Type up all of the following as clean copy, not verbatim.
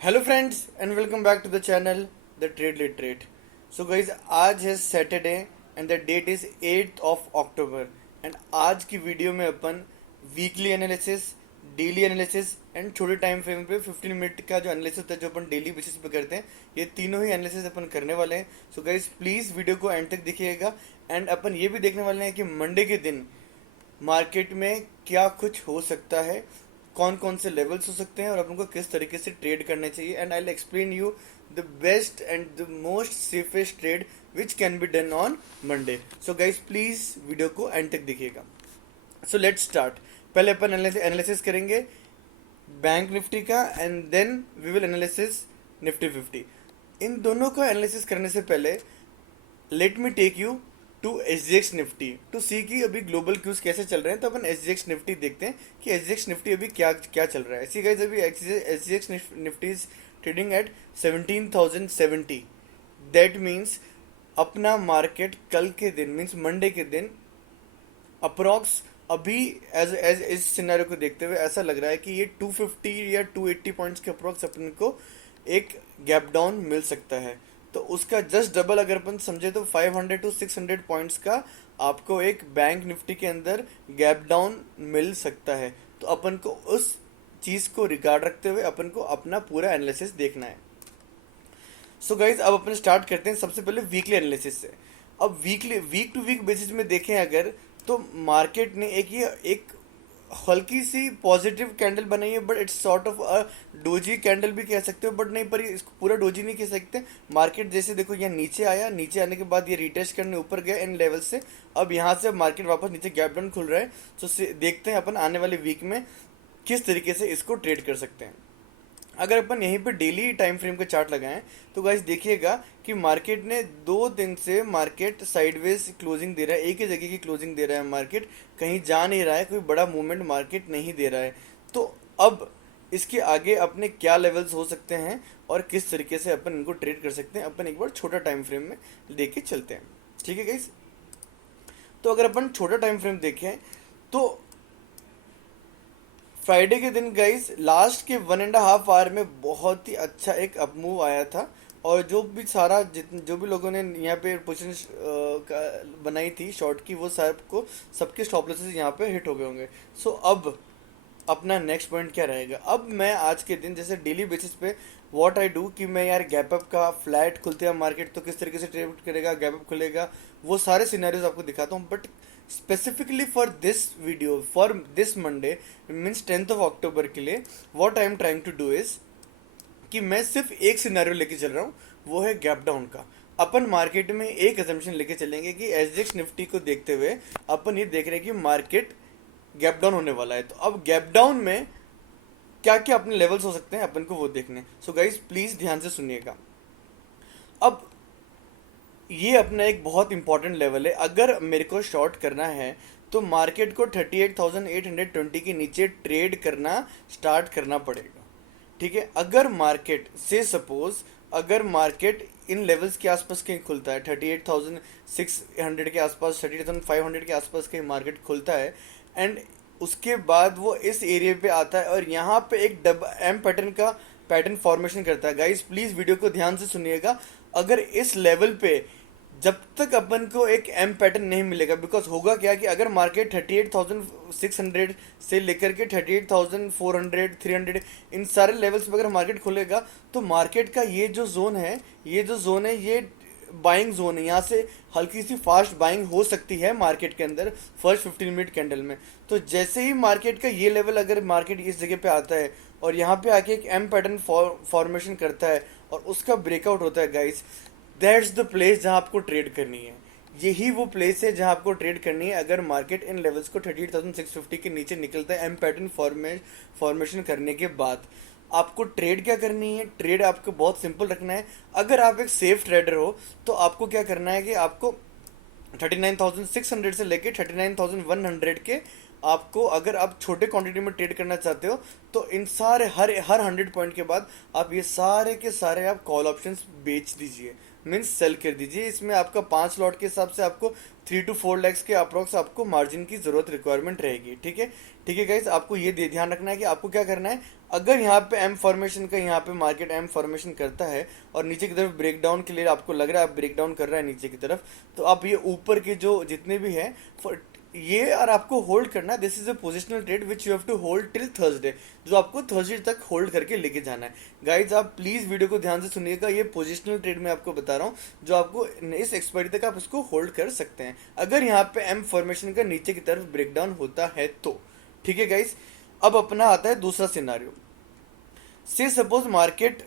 Hello friends and welcome back to the channel the trade literate. So guys आज है Saturday and the date is 8th of October. And आज की video में अपन weekly analysis, daily analysis and छोटे time frame पे 15 minute का जो एनालिसिस होता है जो अपन डेली बेसिस पे करते हैं, ये तीनों ही एनालिसिस अपन करने वाले हैं। सो गाइज प्लीज़ वीडियो को एंड तक देखिएगा। एंड अपन ये भी देखने वाले हैं कि मंडे के दिन मार्केट में क्या कुछ हो सकता है, कौन कौन से लेवल्स हो सकते हैं और अपन को किस तरीके से ट्रेड करने चाहिए। And I will explain you the best and the most safest trade which can be done on Monday. So guys please video को एंड तक देखिएगा। So let's start. पहले अपन एनालिसिस करेंगे बैंक निफ्टी का and then we will analysis Nifty 50। इन दोनों का एनालिसिस करने से पहले let me take you to SGX Nifty to see कि अभी ग्लोबल क्यूज कैसे चल रहे हैं। तो अपन एसजीएक्स निफ्टी देखते हैं कि एसजीएक्स निफ्टी अभी क्या क्या चल रहा है। सी गाइस, अभी SGX Nifty is trading at 17,070। That means अपना मार्केट कल के दिन मीन्स मंडे के दिन अप्रोक्स अभी एज एज इस सिनेरियो को देखते हुए ऐसा लग रहा है कि ये 250 या 280 पॉइंट्स के अप्रोक्स अपन को एक गैप डाउन मिल सकता है। तो उसका जस्ट डबल अगर अपन समझे तो 500 टू 600 पॉइंट्स का आपको एक बैंक निफ्टी के अंदर गैप डाउन मिल सकता है। तो अपन को उस चीज को रिगार्ड रखते हुए अपन को अपना पूरा एनालिसिस देखना है। सो गाइज अब अपन स्टार्ट करते हैं सबसे पहले वीकली एनालिसिस से। अब वीक टू वीक बेसिस में देखें अगर, तो मार्केट ने एक हल्की सी पॉजिटिव कैंडल बनाई है, but it's sort of a doji candle भी कह सकते हो, बट नहीं, पर इसको पूरा डोजी नहीं कह सकते। मार्केट जैसे देखो यहाँ नीचे आया, नीचे आने के बाद ये रिटेस्ट करने ऊपर गया इन लेवल से। अब यहाँ से मार्केट वापस नीचे गैप डाउन खुल रहा है। तो देखते हैं अपन आने वाले वीक में किस तरीके से इसको ट्रेड कर सकते हैं। अगर अपन यहीं पे डेली टाइम फ्रेम का चार्ट लगाएं तो गाइस देखिएगा कि मार्केट ने 2 दिन से मार्केट साइडवेज क्लोजिंग दे रहा है, एक ही जगह की क्लोजिंग दे रहा है। मार्केट कहीं जा नहीं रहा है, कोई बड़ा मूवमेंट मार्केट नहीं दे रहा है। तो अब इसके आगे अपने क्या लेवल्स हो सकते हैं और किस तरीके से अपन इनको ट्रेड कर सकते हैं, अपन एक बार छोटा टाइम फ्रेम में लेके चलते हैं। ठीक है गाइस, तो अगर अपन छोटा टाइम फ्रेम देखें तो फ्राइडे के दिन गाइस लास्ट के 1.5 आवर में बहुत ही अच्छा एक अपमूव आया था। और जो भी लोगों ने यहाँ पे पोजीशन बनाई थी शॉर्ट की, वो सबके स्टॉप लॉसेस यहाँ पे हिट हो गए होंगे। सो अब अपना नेक्स्ट पॉइंट क्या रहेगा। अब मैं आज के दिन जैसे डेली बेसिस पे व्हाट आई डू कि मैं यार गैप अप का फ्लैट खुलते हैं मार्केट तो किस तरीके से ट्रेड करेगा, गैप अप खुलेगा, वो सारे सिनेरियोज आपको दिखाता हूँ। But specifically for this video for this Monday means 10th of October के लिए what I am trying to do is कि मैं सिर्फ एक सिनेरियो लेके चल रहा हूँ, वो है गैप डाउन का। अपन मार्केट में एक असम्पशन लेके चलेंगे कि एसजीएक्स निफ्टी को देखते हुए अपन ये देख रहे हैं कि मार्केट गैप डाउन होने वाला है। तो अब गैप डाउन में क्या क्या अपने लेवल्स हो सकते हैं अपन को वो देखने। सो गाइज प्लीज ध्यान से सुनिएगा। अब ये अपना एक बहुत इंपॉर्टेंट लेवल है। अगर मेरे को शॉर्ट करना है तो मार्केट को 38,820 के नीचे ट्रेड करना स्टार्ट करना पड़ेगा। ठीक है, अगर मार्केट से सपोज अगर मार्केट इन लेवल्स के आसपास कहीं खुलता है, 38,600 के आसपास, 38,500 के आसपास कहीं मार्केट खुलता है एंड उसके बाद वो इस एरिया पे आता है और यहाँ पे एक एम पैटर्न का पैटर्न फॉर्मेशन करता है। गाइस प्लीज वीडियो को ध्यान से सुनिएगा। अगर इस लेवल पे जब तक अपन को एक एम पैटर्न नहीं मिलेगा, बिकॉज होगा क्या कि अगर मार्केट 38,600 से लेकर के 38,400 300 इन सारे लेवल्स पे अगर मार्केट खुलेगा तो मार्केट का ये जो जोन है ये बाइंग जोन है। यहाँ से हल्की सी फास्ट बाइंग हो सकती है मार्केट के अंदर फर्स्ट 15 मिनट कैंडल में। तो जैसे ही मार्केट का ये लेवल अगर मार्केट इस जगह पे आता है और यहाँ पे आके एक एम पैटर्न फॉर्मेशन करता है और उसका ब्रेकआउट होता है गाइस, दैट्स द प्लेस जहां आपको ट्रेड करनी है। यही वो प्लेस है जहां आपको ट्रेड करनी है। अगर मार्केट इन लेवल्स को 38,650 के नीचे निकलता है एम पैटर्न फॉर्मेशन करने के बाद, आपको ट्रेड क्या करनी है। ट्रेड आपको बहुत सिंपल रखना है। अगर आप एक सेफ ट्रेडर हो तो आपको क्या करना है कि आपको 39,600 से लेके 39,100 के आपको, अगर आप छोटे क्वांटिटी में ट्रेड करना चाहते हो तो इन सारे हर 100 पॉइंट के बाद आप ये सारे के सारे आप कॉल ऑप्शंस बेच दीजिए। मीन्स सेल कर दीजिए। इसमें आपका 5 लॉट के हिसाब से आपको 3 to 4 lakhs के अप्रोक्स आपको मार्जिन की जरूरत रिक्वायरमेंट रहेगी। ठीक है, ठीक है गाइस, आपको ये ध्यान रखना है कि आपको क्या करना है। अगर यहाँ पे एम फॉर्मेशन का, यहाँ पे मार्केट एम फॉर्मेशन करता है और नीचे की तरफ ब्रेकडाउन के लिए आपको लग रहा है आप ब्रेकडाउन कर रहा है नीचे की तरफ, तो आप ये ऊपर के जो जितने भी है ये और आपको होल्ड करना है। This is a positional trade which you have to hold till Thursday, जो आपको थर्सडे तक होल्ड करके लेके जाना है। गाइज आप प्लीज वीडियो को ध्यान से सुनिएगा, ये पोजिशनल ट्रेड मैं आपको बता रहा हूँ जो आपको इस एक्सपायरी तक आप उसको होल्ड कर सकते हैं, अगर यहाँ पे एम फॉर्मेशन का नीचे की तरफ ब्रेकडाउन होता है तो। ठीक है गाइज, अब अपना आता है दूसरा सिनारियो। से सपोज मार्केट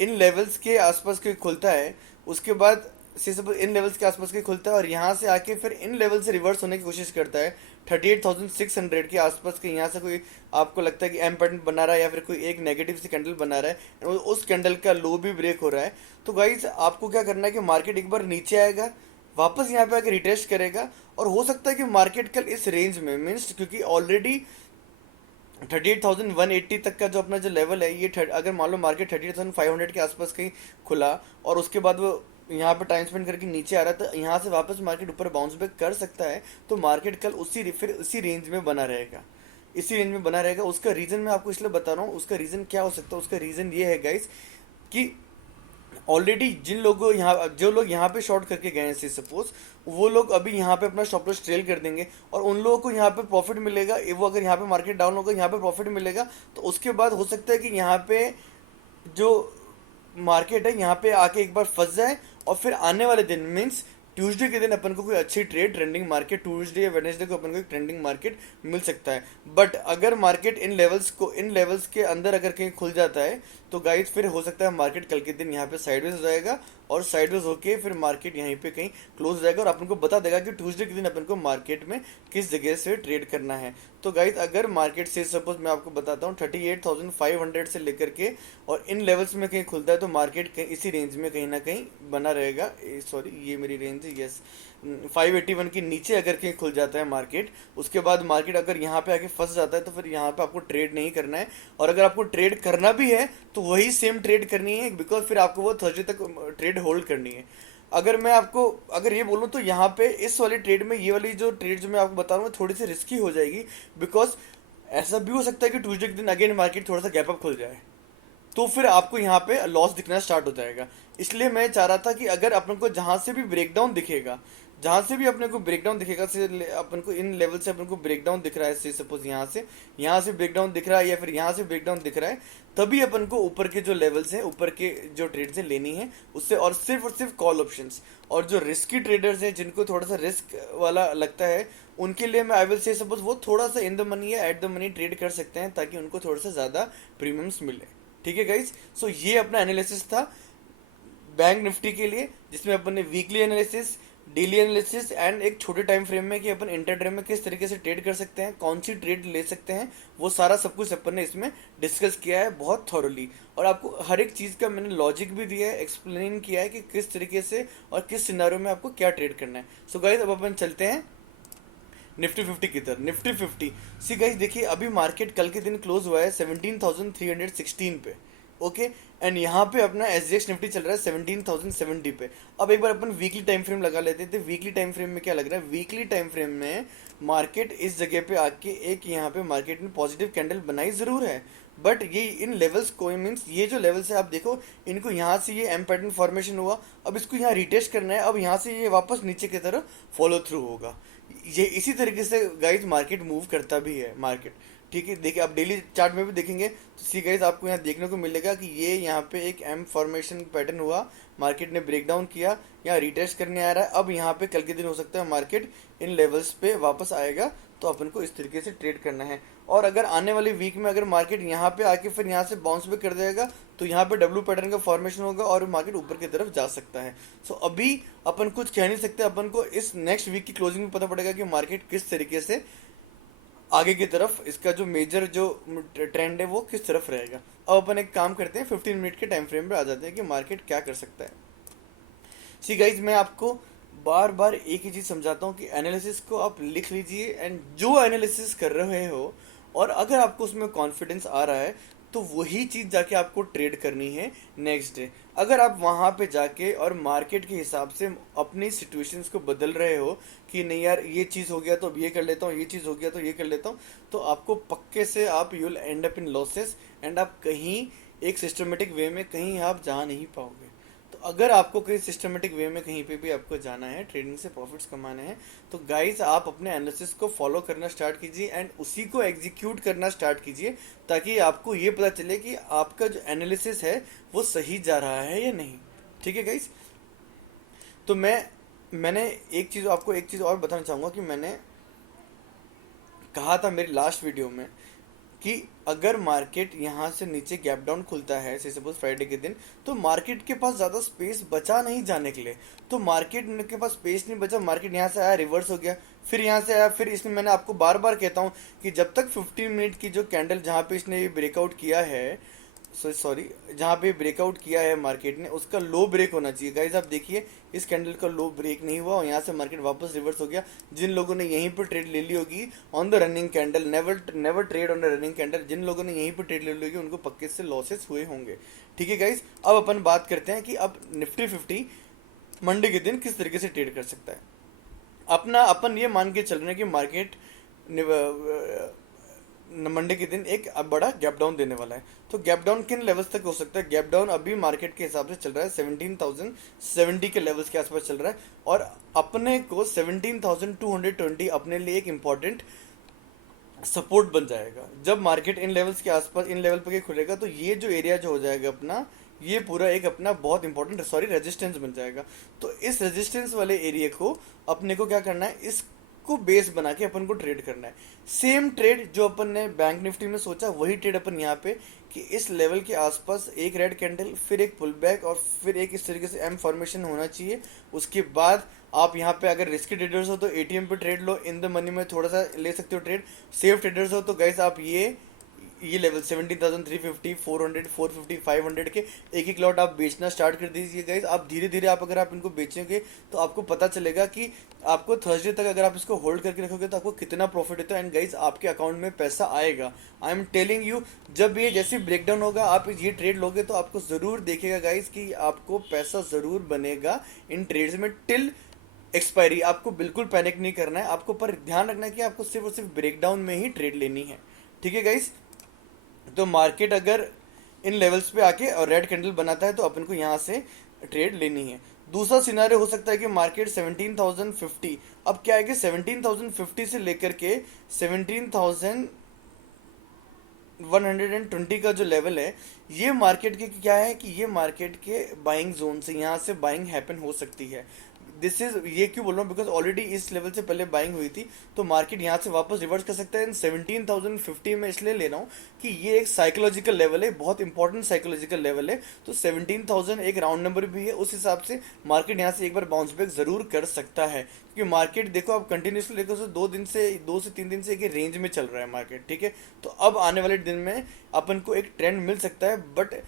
इन लेवल्स के आसपास के खुलता है, उसके बाद से सपोज इन लेवल्स के आसपास के खुलता है और यहाँ से आके फिर इन लेवल से रिवर्स होने की कोशिश करता है 38,600 के आसपास के। यहाँ से कोई आपको लगता है कि एम पैटर्न बना रहा है या फिर कोई एक नेगेटिव सी कैंडल बना रहा है, उस कैंडल का लो भी ब्रेक हो रहा है, तो गाइज आपको क्या करना है कि मार्केट एक बार नीचे आएगा, वापस यहाँ पे आके रिटेस्ट करेगा, और हो सकता है कि मार्केट कल इस रेंज में, मीन्स क्योंकि ऑलरेडी 38,180 तक का जो अपना जो लेवल है, ये अगर मान लो मार्केट 38,500 के आसपास कहीं खुला और उसके बाद वो यहाँ पे टाइम स्पेंड करके नीचे आ रहा है, तो यहाँ से वापस मार्केट ऊपर बाउंस बैक कर सकता है, तो मार्केट कल फिर उसी रेंज में बना रहेगा, इसी रेंज में बना रहेगा। उसका रीजन मैं आपको इसलिए बता रहा हूँ, उसका रीजन क्या हो सकता है, उसका रीजन ये है गाइस कि ऑलरेडी जो लोग यहाँ पे शॉर्ट करके गए हैं, से सपोज वो लोग अभी यहाँ पे अपना स्टॉप लॉस ट्रेल कर देंगे और उन लोगों को यहाँ पे प्रॉफिट मिलेगा। वो अगर यहाँ पे मार्केट डाउन होगा, यहाँ पे प्रॉफिट मिलेगा, तो उसके बाद हो सकता है कि यहाँ पे जो मार्केट है यहाँ पे आके एक बार फंस जाए और फिर आने वाले दिन मीन्स ट्यूसडे के दिन अपन को कोई अच्छी ट्रेड ट्रेंडिंग मार्केट, ट्यूसडे या वेडनेसडे को अपन को एक ट्रेंडिंग मार्केट मिल सकता है। बट अगर मार्केट इन लेवल्स के अंदर अगर कहीं खुल जाता है तो गाइस फिर हो सकता है मार्केट कल के दिन यहाँ पे साइडवेज हो जाएगा और साइडवेज होके फिर मार्केट यहीं पे कहीं क्लोज हो जाएगा और अपन को बता देगा कि ट्यूसडे के दिन अपन को मार्केट में किस जगह से ट्रेड करना है। तो गाइस अगर मार्केट से सपोज मैं आपको बताता हूँ 38,500 से लेकर के और इन लेवल्स में कहीं खुलता है तो मार्केट कहीं इसी रेंज में कहीं ना कहीं बना रहेगा। सॉरी, ये मेरी रेंज है, यस, 581 के नीचे अगर कहीं खुल जाता है मार्केट, उसके बाद मार्केट अगर यहाँ पे आके फंस जाता है तो फिर यहाँ पे आपको ट्रेड नहीं करना है, और अगर आपको ट्रेड करना भी है तो वही सेम ट्रेड करनी है, बिकॉज फिर आपको वो थर्सडे तक ट्रेड होल्ड करनी है। अगर मैं आपको अगर ये बोलूँ तो यहाँ पे इस वाली ट्रेड में, ये वाली जो ट्रेड जो मैं आपको बता रहा हूँ थोड़ी सी रिस्की हो जाएगी, बिकॉज ऐसा भी हो सकता है कि ट्यूसडे के दिन अगेन मार्केट थोड़ा सा गैप अप खुल जाए तो फिर आपको यहाँ पे लॉस दिखना स्टार्ट हो जाएगा। इसलिए मैं चाह रहा था कि अगर अपन को जहां से भी ब्रेकडाउन दिखेगा, जहां से भी अपने को ब्रेकडाउन दिखेगा, से अपन को इन लेवल से अपन को ब्रेकडाउन दिख रहा है, से सपोज यहाँ से ब्रेकडाउन दिख रहा है या फिर यहाँ से ब्रेकडाउन दिख रहा है, तभी अपन को ऊपर के जो लेवल्स हैं, ऊपर के जो ट्रेड्स हैं लेनी है उससे, और सिर्फ कॉल ऑप्शंस। और जो रिस्की ट्रेडर्स हैं जिनको थोड़ा सा रिस्क वाला लगता है, उनके लिए मैं आई विल से सपोज वो थोड़ा सा इन द मनी या एट द मनी ट्रेड कर सकते हैं ताकि उनको थोड़ा सा ज्यादा प्रीमियम्स मिले। ठीक है गाइज, सो ये अपना एनालिसिस था बैंक निफ्टी के लिए, जिसमें अपन ने weekly analysis, daily analysis and एक छोटे टाइम फ्रेम में कि अपन इंटरडे में किस तरीके से ट्रेड कर सकते हैं, कौन सी ट्रेड ले सकते हैं, वो सारा सब कुछ अपन ने इसमें डिस्कस किया है बहुत थॉरली, और आपको हर एक चीज़ का मैंने लॉजिक भी दिया है, एक्सप्लेन किया है कि किस तरीके से और किस सिनारियो में आपको क्या ट्रेड करना है। सो गाइज अब अपन चलते हैं निफ्टी 50 की तरफ। निफ्टी 50 सी गाइस देखिए, अभी मार्केट कल के दिन क्लोज हुआ है 17,316 पे, ओके, एंड यहाँ पे अपना SGX निफ्टी चल रहा है 17,070 पे। अब एक बार अपन वीकली टाइम फ्रेम लगा लेते थे। वीकली टाइम फ्रेम में क्या लग रहा है, वीकली टाइम फ्रेम में मार्केट इस जगह पे आके एक यहाँ पे मार्केट ने पॉजिटिव कैंडल बनाई जरूर है, बट ये इन लेवल्स को मीन्स ये जो लेवल्स है आप देखो इनको, यहाँ से ये एम पैटर्न फॉर्मेशन हुआ, अब इसको यहाँ रिटेस्ट करना है, अब यहाँ से ये वापस नीचे की तरफ फॉलो थ्रू होगा। ये इसी तरीके से गाइज मार्केट मूव करता भी है मार्केट। ठीक है, देखिए आप डेली चार्ट में भी देखेंगे तो सी गाइज आपको यहाँ देखने को मिलेगा कि ये यहाँ पे एक एम फॉर्मेशन पैटर्न हुआ, मार्केट ने ब्रेकडाउन किया, यहाँ रिटेस्ट करने आ रहा है, अब यहाँ पे कल के दिन हो सकता है मार्केट इन लेवल्स पे वापस आएगा, तो अपन को इस तरीके से ट्रेड करना है। और अगर आने वाली वीक में अगर मार्केट यहाँ पे आके फिर यहाँ से बाउंस बैक कर देगा तो यहाँ पे डब्ल्यू पैटर्न का फॉर्मेशन होगा और मार्केट ऊपर की तरफ जा सकता है। सो अभी अपन कुछ कह नहीं सकते, अपन को इस नेक्स्ट वीक की क्लोजिंग में पता पड़ेगा कि मार्केट किस तरीके से आगे की तरफ, इसका जो मेजर जो ट्रेंड है वो किस तरफ रहेगा। अब अपन एक काम करते हैं, 15 मिनट के टाइम फ्रेम पे आ जाते हैं कि मार्केट क्या कर सकता है। सी गाइज मैं आपको बार बार एक ही चीज समझाता हूँ कि एनालिसिस को आप लिख लीजिए, एंड जो एनालिसिस कर रहे हो और अगर आपको उसमें कॉन्फिडेंस आ रहा है तो वही चीज़ जाके आपको ट्रेड करनी है नेक्स्ट डे। अगर आप वहाँ पे जाके और मार्केट के हिसाब से अपनी सिचुएशंस को बदल रहे हो कि नहीं यार ये चीज़ हो गया तो अब ये कर लेता हूँ, ये चीज़ हो गया तो ये कर लेता हूँ, तो आपको पक्के से आप you will and up in losses and आप कहीं एक सिस्टमेटिक वे में कहीं आप जा नहीं पाओगे। तो अगर आपको कहीं सिस्टमेटिक वे में कहीं पे भी आपको जाना है, ट्रेडिंग से प्रॉफिट्स कमाने हैं, तो गाइस आप अपने एनालिसिस को फॉलो करना स्टार्ट कीजिए एंड उसी को एग्जीक्यूट करना स्टार्ट कीजिए, ताकि आपको ये पता चले कि आपका जो एनालिसिस है वो सही जा रहा है या नहीं। ठीक है गाइस। तो मैंने एक चीज़ और बताना चाहूँगा कि मैंने कहा था मेरी लास्ट वीडियो में कि अगर मार्केट यहाँ से नीचे गैप डाउन खुलता है, से सपोज फ्राइडे के दिन, तो मार्केट के पास ज़्यादा स्पेस बचा नहीं जाने के लिए। तो मार्केट के पास स्पेस नहीं बचा, मार्केट यहाँ से आया, रिवर्स हो गया, फिर यहाँ से आया, फिर इसमें मैंने आपको बार बार कहता हूँ कि जब तक 15 मिनट की जो कैंडल जहाँ पे इसने ब्रेकआउट किया है, सॉरी जहाँ पे ब्रेकआउट किया है मार्केट ने, उसका लो ब्रेक होना चाहिए। गाइज आप देखिए इस कैंडल का लो ब्रेक नहीं हुआ और यहाँ से मार्केट वापस रिवर्स हो गया। जिन लोगों ने यहीं पर ट्रेड ले ली होगी on the running candle, never trade on the running candle, जिन लोगों ने यहीं पर ट्रेड ले ली होगी उनको पक्के से लॉसेस हुए होंगे। ठीक है गाइज। अब अपन बात करते हैं कि अब निफ्टी 50 मंडे के दिन किस तरीके से ट्रेड कर सकता है। अपन ये मान के चल रहे हैं कि मार्केट मंडे के दिन एक बड़ा गैप डाउन देने वाला है। तो गैप डाउन किन लेवल्स तक हो सकता है? गैप डाउन अभी मार्केट के हिसाब से चल रहा है 17,070 के लेवल्स के आसपास चल रहा है, और अपने को 17,220 अपने लिए एक इम्पॉर्टेंट सपोर्ट बन जाएगा। जब मार्केट इन लेवल्स के आसपास इन लेवल पे खुलेगा तो ये जो एरिया जो हो जाएगा अपना, ये पूरा एक अपना बहुत इंपॉर्टेंट रेजिस्टेंस बन जाएगा। तो इस रेजिस्टेंस वाले एरिया को अपने को क्या करना है, इसको बेस बना के अपन को ट्रेड करना है। सेम ट्रेड जो अपन ने बैंक निफ्टी में सोचा वही ट्रेड अपन यहाँ पे, कि इस लेवल के आसपास एक रेड कैंडल, फिर एक पुल बैक और फिर एक इस तरीके से एम फॉर्मेशन होना चाहिए। उसके बाद आप यहाँ पे अगर रिस्की ट्रेडर्स हो तो एटीएम पे trade low, in the money में थोड़ा सा ले सकते हो ट्रेड। सेफ ट्रेडर्स हो तो गाइस आप ये लेवल 17,350, 400, 450, 500 के एक एक लॉट आप बेचना स्टार्ट कर दीजिए गाइस। आप धीरे धीरे अगर आप इनको बेचेंगे तो आपको पता चलेगा कि आपको थर्सडे तक अगर आप इसको होल्ड करके रखोगे तो आपको कितना प्रॉफिट होता है, एंड गाइस आपके अकाउंट में पैसा आएगा। आई एम टेलिंग यू, जब ये जैसे ब्रेकडाउन होगा आप ये ट्रेड लोगे तो आपको ज़रूर देखेगा गाइस कि आपको पैसा ज़रूर बनेगा इन ट्रेड्स में टिल एक्सपायरी। आपको बिल्कुल पैनिक नहीं करना है, आपको पर ध्यान रखना है कि आपको सिर्फ और सिर्फ ब्रेकडाउन में ही ट्रेड लेनी है। ठीक है गाइस। तो मार्केट अगर इन लेवल्स पे आके और रेड कैंडल बनाता है तो अपन को यहाँ से ट्रेड लेनी है। दूसरा सिनारियो हो सकता है कि मार्केट 17,050, अब क्या है कि 17,050 से लेकर के 17,120 का जो लेवल है, ये मार्केट के क्या है कि ये मार्केट के बाइंग जोन से यहाँ से बाइंग हैपन हो सकती है। ये क्यों बोल रहा हूँ, बिकॉज ऑलरेडी इस लेवल से पहले बाइंग हुई थी, तो मार्केट यहाँ से वापस रिवर्स कर सकता है। 17,050 में इसलिए ले रहा हूँ कि ये एक साइकोलॉजिकल लेवल है, बहुत इंपॉर्टेंट साइकोलॉजिकल लेवल है। तो 17,000 एक राउंड नंबर भी है, उस हिसाब से मार्केट यहाँ से एक बार बाउंस बैक जरूर कर सकता है, क्योंकि मार्केट देखो आप कंटिन्यूसली देखो तो 2 से 3 दिन से एक रेंज में चल रहा है मार्केट। ठीक है। तो अब आने वाले दिन में अपन को एक ट्रेंड मिल सकता है, बट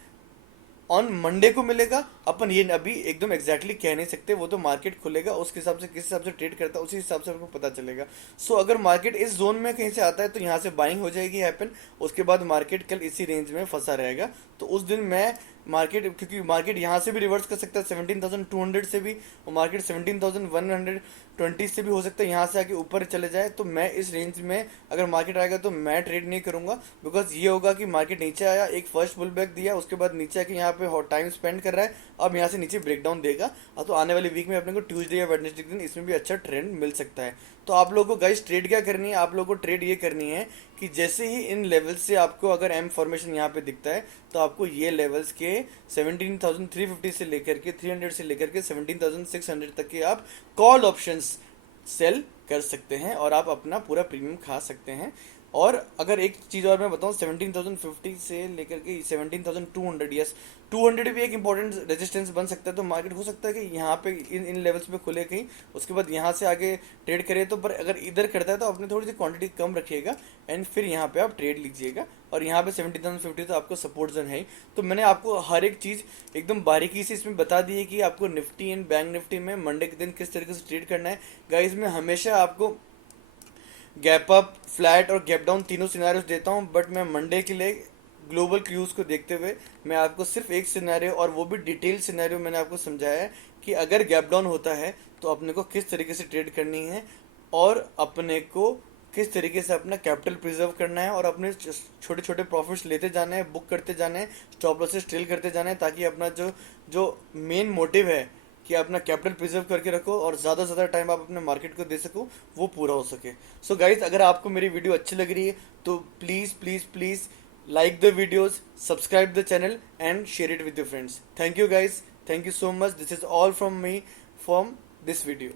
ऑन मंडे को मिलेगा, अपन ये अभी एकदम एग्जैक्टली कह नहीं सकते। वो तो मार्केट खुलेगा उसके हिसाब से, किस हिसाब से ट्रेड करता है उसी हिसाब से आपको पता चलेगा। सो अगर मार्केट इस जोन में कहीं से आता है तो यहाँ से बाइंग हो जाएगी हैपन, उसके बाद मार्केट कल इसी रेंज में फंसा रहेगा। तो उस दिन मैं क्योंकि मार्केट यहाँ से भी रिवर्स कर सकता है 17,200 से भी, और मार्केट 17,120 से भी हो सकता है यहाँ से आके ऊपर चले जाए। तो मैं इस रेंज में अगर मार्केट आएगा तो मैं ट्रेड नहीं करूंगा, बिकॉज ये होगा कि मार्केट नीचे आया, एक फर्स्ट पुल बैक दिया, उसके बाद नीचे आके यहाँ पे टाइम स्पेंड कर रहा है, अब यहाँ से नीचे ब्रेकडाउन देगा। तो आने वाली वीक में अपने को ट्यूसडे या वेडनेसडे के दिन इसमें भी अच्छा ट्रेंड मिल सकता है। तो आप लोगों को गाइस ट्रेड क्या करनी है, आप लोगों को ट्रेड ये करनी है कि जैसे ही इन लेवल्स से आपको अगर एम फॉर्मेशन यहाँ पे दिखता है तो आपको ये लेवल्स के 17,350 से लेकर के 300 से लेकर के 17,600 तक के आप कॉल ऑप्शंस सेल कर सकते हैं और आप अपना पूरा प्रीमियम खा सकते हैं। और अगर एक चीज़ और मैं बताऊं, 17,050 से लेकर के 17,200, यस 200 भी एक इंपॉर्टेंट रेजिस्टेंस बन सकता है। तो मार्केट हो सकता है कि यहाँ पे इन लेवल्स पे खुले कहीं, उसके बाद यहाँ से आगे ट्रेड करे। तो पर अगर इधर करता है तो अपने थोड़ी सी क्वांटिटी कम रखिएगा एंड फिर यहाँ पे आप ट्रेड लीजिएगा। और यहाँ पे 17,050 तो आपको सपोर्ट जोन है ही। तो मैंने आपको हर एक चीज़ एकदम बारीकी से इसमें बता दी है कि आपको निफ्टी एंड बैंक निफ्टी में मंडे के दिन किस तरीके से ट्रेड करना है। गाइज मैं हमेशा आपको गैप अप, फ्लैट और गैप डाउन तीनों सिनेरियोस देता हूं, बट मैं मंडे के लिए ग्लोबल क्यूज को देखते हुए मैं आपको सिर्फ एक सिनेरियो, और वो भी डिटेल सिनेरियो मैंने आपको समझाया है कि अगर गैप डाउन होता है तो अपने को किस तरीके से ट्रेड करनी है, और अपने को किस तरीके से अपना कैपिटल प्रिजर्व करना है, और अपने छोटे छोटे प्रॉफिट्स लेते जाने हैं, बुक करते जाने हैं, स्टॉप लॉसेस ट्रेल करते जाने हैं, ताकि अपना जो जो मेन मोटिव है कि अपना कैपिटल प्रिजर्व करके रखो और ज़्यादा से ज़्यादा टाइम आप अपने मार्केट को दे सको, वो पूरा हो सके। सो गाइज, अगर आपको मेरी वीडियो अच्छी लग रही है तो please please please like the videos, subscribe the channel and share it with your friends. Thank you guys, thank you so much. This is all from me from this video.